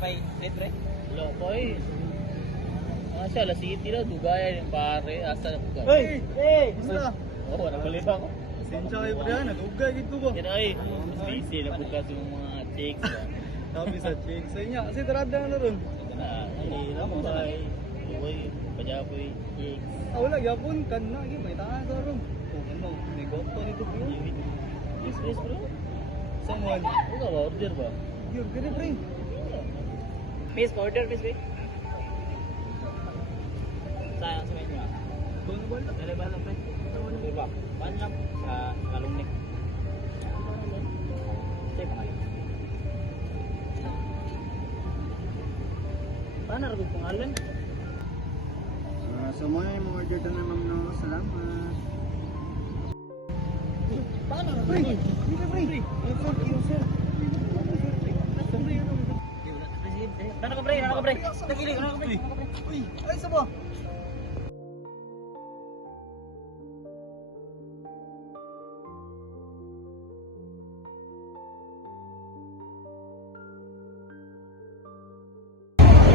napay libre? Wala pa eh. Siya, La City na, dugayan yung pare, asa na buga. Hey! Gusto? Oo, nabalik ako. Sensya kayo pre, nag-ugay gito ko. Kaya ay, busy na buga sa mga chicks. Sabi sa chick sa inyo, kasi tarada na ron. Ito na, ay, ramay, uy, pajapoy, chicks. Wala, yapon, kan na, may taas sa ron. Kung ano, may goto nito bro. Yes, bro. Someone. Ano ba, order ba? Yun, gani pre. Miss, order, miss, miss. Sayang sa menu ah. Doon ba lang? Dali ba lang, pre? Diba? Pan lang sa kalungnik. Check pa kayo. Paano rin pangalan? So mo yung order doon na ma'am no, salamat. Paano rin? Pre, hindi pre. Thank you sir. Ano ka, pre? Ano ka, pre? Nagili, ano ka, pre? Uy, ay sa ba?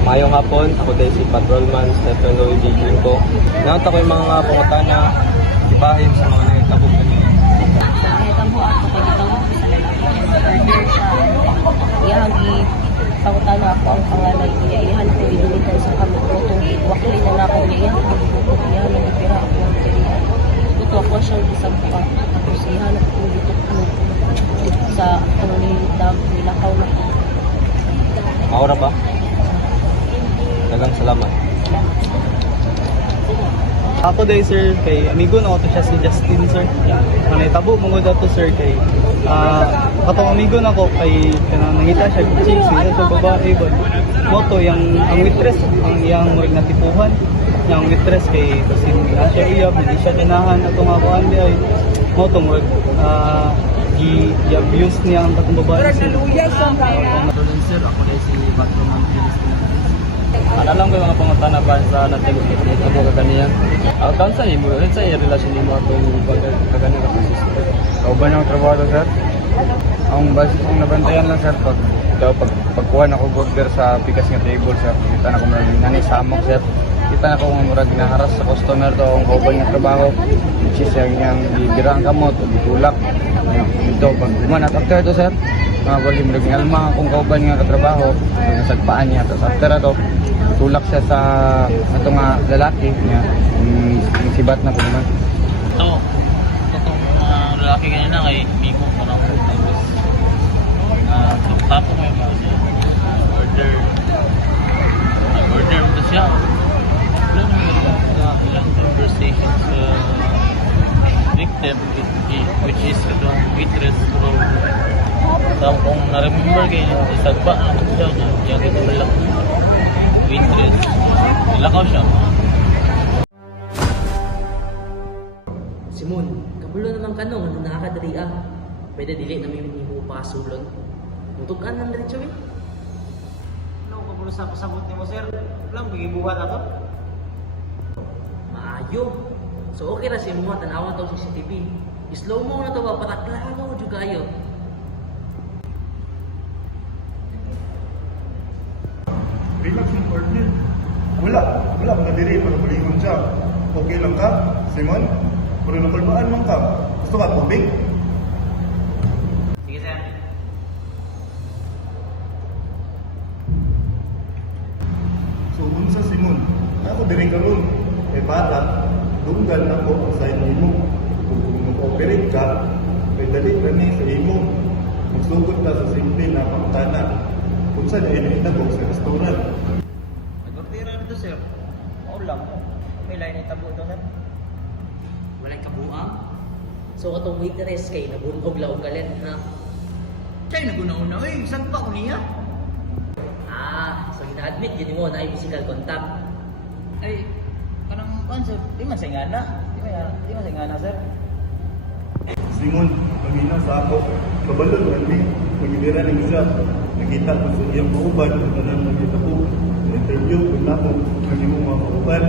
Mayong hapon, ako dahil si Patrolman Stephen Louis D. Jinko. Nakita ko yung mga pangutana, ibahin sa mga nangitabog na niya. Nahitabo ako kay gitawag ko sa lalaki sa order sa iyagi pangutana ako ang pangalan niya iyahan ko idulit sa kami ko tungkol wakli na ako niya iyahan ko iyahan na pira ako ang kaya ito ako siyang isang pa tapos iyahan ko dito sa dam nilakaw na ko. Maura ba? Dagang salamat. Ako dahil sir, kay amigo na ako to siya si Justin sir. Kanay tabo mo to sir kay katong amigo na ko kay kanang nangita siya chicks sa to babae ba. Moto yang ang waitress ang iyang murig na tipuhan. Yang waitress kay kasi na siya iya hindi siya ganahan atong ako andi ay moto murig i-abuse niya ang katong babae. Sir, ako dahil si Patrolman Ano lang ko yung mga pangutana ba sa natin ito ka ganiyan? Ang sa imo, sa relasyon nimo ato yung kagani ka sister. Kauban ang trabaho to, sir. Ang basis kong nabantayan lang, sir, pagkuha na ko order sa pikas nga table, sir. Kita na ko nani samok, sir. Kita na ko nga murag ginaharas sa customer to ang kauban nga trabaho. Which is yung bibirang kamot o bitulak. Ito, pag at after to, sir, mga wali mo naging alma kung kauban nga katrabaho, nasagpaan niya. Tapos after to, tulak siya sa ito nga lalaki niya, yung sibat na po naman. Ito, itong lalaki kanina kay Miko ko ng tapo mo yung order. Order mo siya. Ilan yung ilang conversation sa victim which is itong waitress ko. So kung na-remember kayo, isagpa na siya na yung ito lang waitress. Nilakaw siya. Simon, kabulo naman ka no, ano nakakadari ah. Pwede dili na may mo pasulon. Mutukan lang diretso eh. Ano ko pulo sa pasabot nimo sir? Lang gibuhat ato. Maayo. So okay ra si mo tanawan tong CCTV. Slow mo na to ba pataklaro jud kayo. Relax yung partner. Wala mga diri para malingon siya. Okay lang ka, Simon? Pero nakalbaan lang ka. Gusto ka tubig? Sige sir. So, unsa Simon? Ako diri karon. Kay bata, dunggan ako sa imo. Kung mag-operate ka, may dali ka ni sa imo. Magsugod ka sa simple na pangtana. Kung saan ay naitagok sa restaurant. Nagortira dito sir. Mao lang. May line ay tabo to sir. Walay kabuang. So katong waitress kay nabunog laog galit na. Siya naguna-una oy, saan pa ko niya? So gina-admit gid mo na ay physical contact. Ay, kanang sir, di man sa ingana. Di man sa ingana sir. Simon, pangina sa ako. Kabalon man ni. Pagilira ng isa. Nakita ko sa iyang kauban. Kanang nakita ko. Interview ko na ko. Naging mga kauban.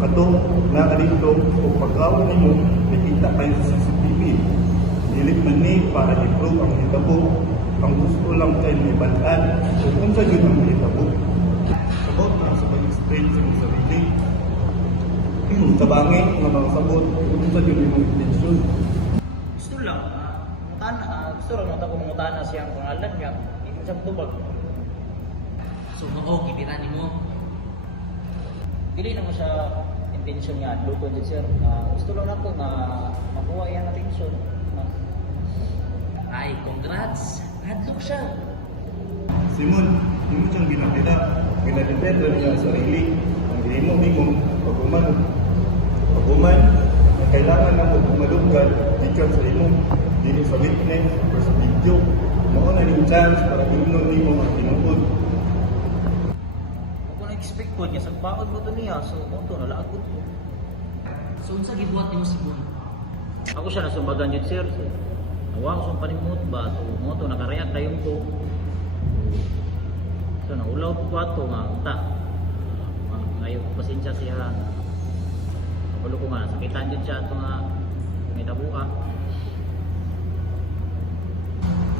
Kato, nakalito. O pag-awa ninyo, nakita kayo sa CCTV. Dilit man ni para i-prove ang hitabo. Ang gusto lang kay may balaan. So, kung sa yun ang hitabo. Sabot na sa pag-explain sa mga sarili. Tabangin nga mga sabot. Kung sa yun ang intensyon. Gusto lang, gusto lang ako mangutana siyang pangalan niya. Hindi siya tubag. So, mao, kipirani mo. Dili naman siya intention niya, lukon din sir. Gusto lang ako na makuha yan atensyon. Ay, congrats! Hadlok siya. Simon, hindi mo siyang ginapita. Ginapita niya ang sarili. Ang himo-himong pag-uman. Pag-uman, na kailangan na magpumaduggan, ikan sa imo, dito sa witness, o sa video. Mauna yung chance para tingnan mo ang tinupod. Ako na-expect ko niya, sa baon mo to niya, so ito, nalaagod ko. So, unsa gibuhat nimo si Bon? Ako siya nasumbagan yun sir. So, nawang siyang panimot ba? So, mo to, nakareact tayo ko. So, naulaw ko ba ito nga, unta. Ngayon, pasensya siya. Nakulo ko nga, sakitan yun siya ito nga, may nabuka.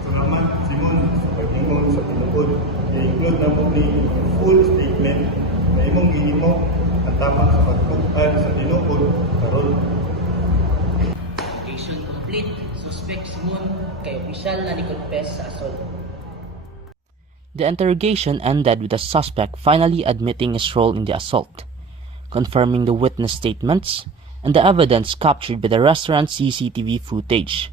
Salamat, Simon, sa pag-ingon sa tinupod. I-include na po ni full statement na imong gihimo at tama sa pagtukan sa tinupod karon. Investigation complete. Suspect Simon kay opisyal na ni-confess sa assault. The interrogation ended with the suspect finally admitting his role in the assault, confirming the witness statements and the evidence captured by the restaurant CCTV footage.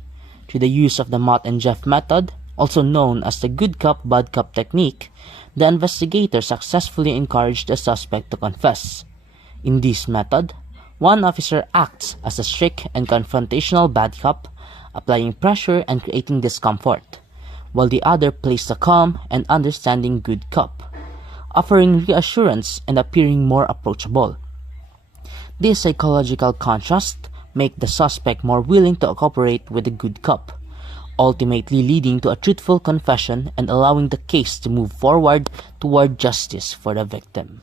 Through the use of the Matt and Jeff method, also known as the good cop, bad cop technique, the investigator successfully encouraged the suspect to confess. In this method, one officer acts as a strict and confrontational bad cop, applying pressure and creating discomfort, while the other plays the calm and understanding good cop, offering reassurance and appearing more approachable. This psychological contrast make the suspect more willing to cooperate with the good cop, ultimately leading to a truthful confession and allowing the case to move forward toward justice for the victim.